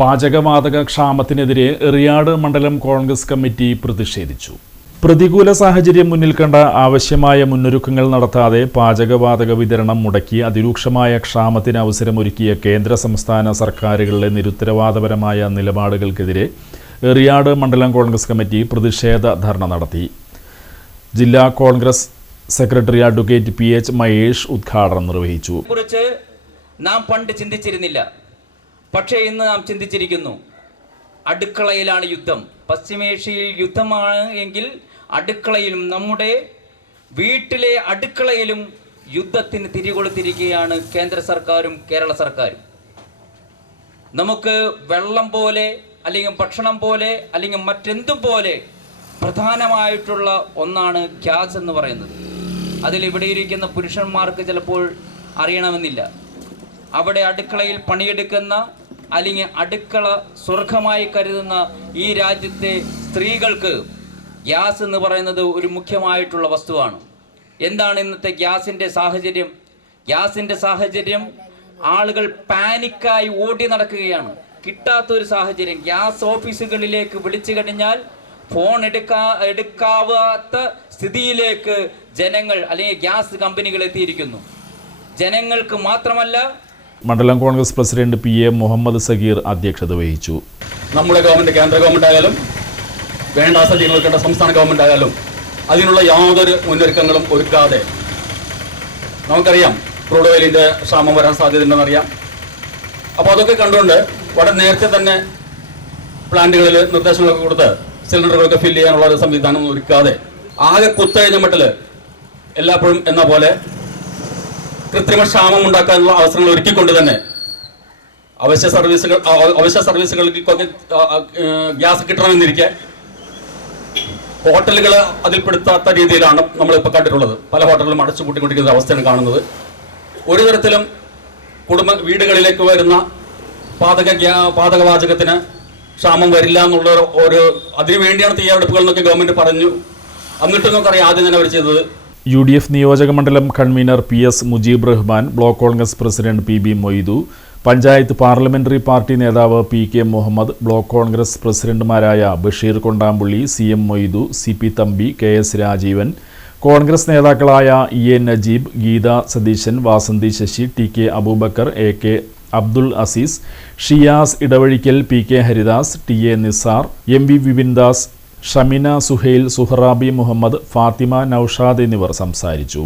പാചകവാതക ക്ഷാമത്തിനെതിരെ എറിയാട് മണ്ഡലം കോൺഗ്രസ് കമ്മിറ്റി പ്രതിഷേധിച്ചു. പ്രതികൂല സാഹചര്യം മുന്നിൽ കണ്ട ആവശ്യമായ മുന്നൊരുക്കങ്ങൾ നടത്താതെ പാചകവാതക വിതരണം മുടക്കി അതിരൂക്ഷമായ ക്ഷാമത്തിന് അവസരമൊരുക്കിയ കേന്ദ്ര സംസ്ഥാന സർക്കാരുകളുടെ നിരുത്തരവാദപരമായ നിലപാടുകൾക്കെതിരെ എറിയാട് മണ്ഡലം കോൺഗ്രസ് കമ്മിറ്റി പ്രതിഷേധ ധർണ നടത്തി. ജില്ലാ Congress secretary advocate PH Mahesh ഉദ്ഘാടനം നിർവഹിച്ചു. കുറിച്ച് നാം പണ്ട് ചിന്തിച്ചിരുന്നില്ല, പക്ഷേ ഇന്ന് നാം ചിന്തിച്ചിരിക്കുന്നു. അടുക്കളയിലാണ് യുദ്ധം. പശ്ചിമേഷ്യയിൽ യുദ്ധമാണ് എങ്കിൽ അടുക്കളയിലും, നമ്മുടെ വീട്ടിലെ അടുക്കളയിലും യുദ്ധത്തിന് തിരികൊളുത്തിരിക്കുകയാണ് കേന്ദ്ര സർക്കാരും കേരള സർക്കാരും. നമുക്ക് വെള്ളം പോലെ അല്ലെങ്കിൽ ഭക്ഷണം പോലെ അല്ലെങ്കിൽ മറ്റെന്തും പോലെ പ്രധാനമായിട്ടുള്ള ഒന്നാണ് ഗ്യാസ് എന്ന് പറയുന്നത്. അതിലിവിടെ ഇരിക്കുന്ന പുരുഷന്മാർക്ക് ചിലപ്പോൾ അറിയണമെന്നില്ല. അവിടെ അടുക്കളയിൽ പണിയെടുക്കുന്ന അല്ലെങ്കിൽ അടുക്കള സ്വർഗമായി കരുതുന്ന ഈ രാജ്യത്തെ സ്ത്രീകൾക്ക് ഗ്യാസ് എന്ന് പറയുന്നത് ഒരു മുഖ്യമായിട്ടുള്ള വസ്തുവാണ്. എന്താണ് ഇന്നത്തെ ഗ്യാസിൻ്റെ സാഹചര്യം? ഗ്യാസിൻ്റെ സാഹചര്യം ആളുകൾ പാനിക്കായി ഓടി നടക്കുകയാണ്. കിട്ടാത്തൊരു സാഹചര്യം. ഗ്യാസ് ഓഫീസുകളിലേക്ക് വിളിച്ചു കഴിഞ്ഞാൽ ഫോൺ എടുക്കാവാത്ത സ്ഥിതിയിലേക്ക് ജനങ്ങൾ അല്ലെങ്കിൽ ഗ്യാസ് കമ്പനികൾ എത്തിയിരിക്കുന്നു. ജനങ്ങൾക്ക് മാത്രമല്ല. മണ്ഡലം കോൺഗ്രസ് പ്രസിഡന്റ് PA മുഹമ്മദ് സഗീർ അധ്യക്ഷത വഹിച്ചു. നമ്മുടെ ഗവൺമെന്റ്, കേന്ദ്ര ഗവൺമെന്റ് ആയാലും വേണ്ട സജ്ജീകരണ സംസ്ഥാന ഗവൺമെന്റ് ആയാലും അതിനുള്ള യാതൊരു മുന്നൊരുക്കങ്ങളും ഒരുക്കാതെ, നമുക്കറിയാം ക്രൂഡ് ഓയിലിന്റെ ക്ഷാമം വരാൻ സാധ്യതയുണ്ടെന്നറിയാം. അപ്പോൾ അതൊക്കെ കണ്ടുകൊണ്ട് വളരെ നേരത്തെ തന്നെ പ്ലാന്റുകളിൽ നിർദ്ദേശങ്ങളൊക്കെ കൊടുത്ത് സിലിണ്ടറുകളൊക്കെ ഫില്ല് ചെയ്യാനുള്ള ഒരു സംവിധാനം ഒരുക്കാതെ ആകെ കുത്തഴിഞ്ഞ മട്ടിൽ എല്ലായ്പ്പോഴും എന്ന പോലെ കൃത്രിമ ക്ഷാമം ഉണ്ടാക്കാനുള്ള അവസരങ്ങൾ ഒരുക്കിക്കൊണ്ട് തന്നെ അവശ്യ സർവീസുകൾക്കൊക്കെ ഗ്യാസ് കിട്ടണമെന്നിരിക്കെ ഹോട്ടലുകൾ അതിൽപ്പെടുത്താത്ത രീതിയിലാണ് നമ്മളിപ്പോൾ കണ്ടിട്ടുള്ളത്. പല ഹോട്ടലുകളും അടച്ചു പൂട്ടിക്കൊണ്ടിരിക്കുന്ന അവസ്ഥയാണ് കാണുന്നത്. ഒരു തരത്തിലും വീടുകളിലേക്ക് വരുന്ന പാചകവാചകത്തിന് ക്ഷാമം വരില്ല എന്നുള്ള ഒരു അതിനു വേണ്ടിയാണ് തയ്യാറെടുപ്പുകൾ എന്നൊക്കെ ഗവൺമെന്റ് പറഞ്ഞു. എന്നിട്ട് നമുക്കറിയാം ആദ്യം തന്നെ അവർ ചെയ്തത്. UDF നിയോജക മണ്ഡലം convener PS Mujeeb Rahman, block Congress president PB Moidu, panchayat parliamentary party നേതാവ് PK മുഹമ്മദ്, ബ്ലോക്ക് കോൺഗ്രസ് പ്രസിഡന്റുമാരായ Basheer Kondampully, CM Moidu, CP Thampi, KS Rajeevan, Congress നേതാക്കളായ EA Najeeb, Geetha Satheesan, Vasanthi Sasi, TK Abubakar, AK Abdul Azeez, Shiyas Edavazhikkal, PK Haridas, TA Nisar, MV Vipindas, Shamina Suhail, Suharabi Muhammad, Fathima Naushad എന്നിവർ സംസാരിച്ചു.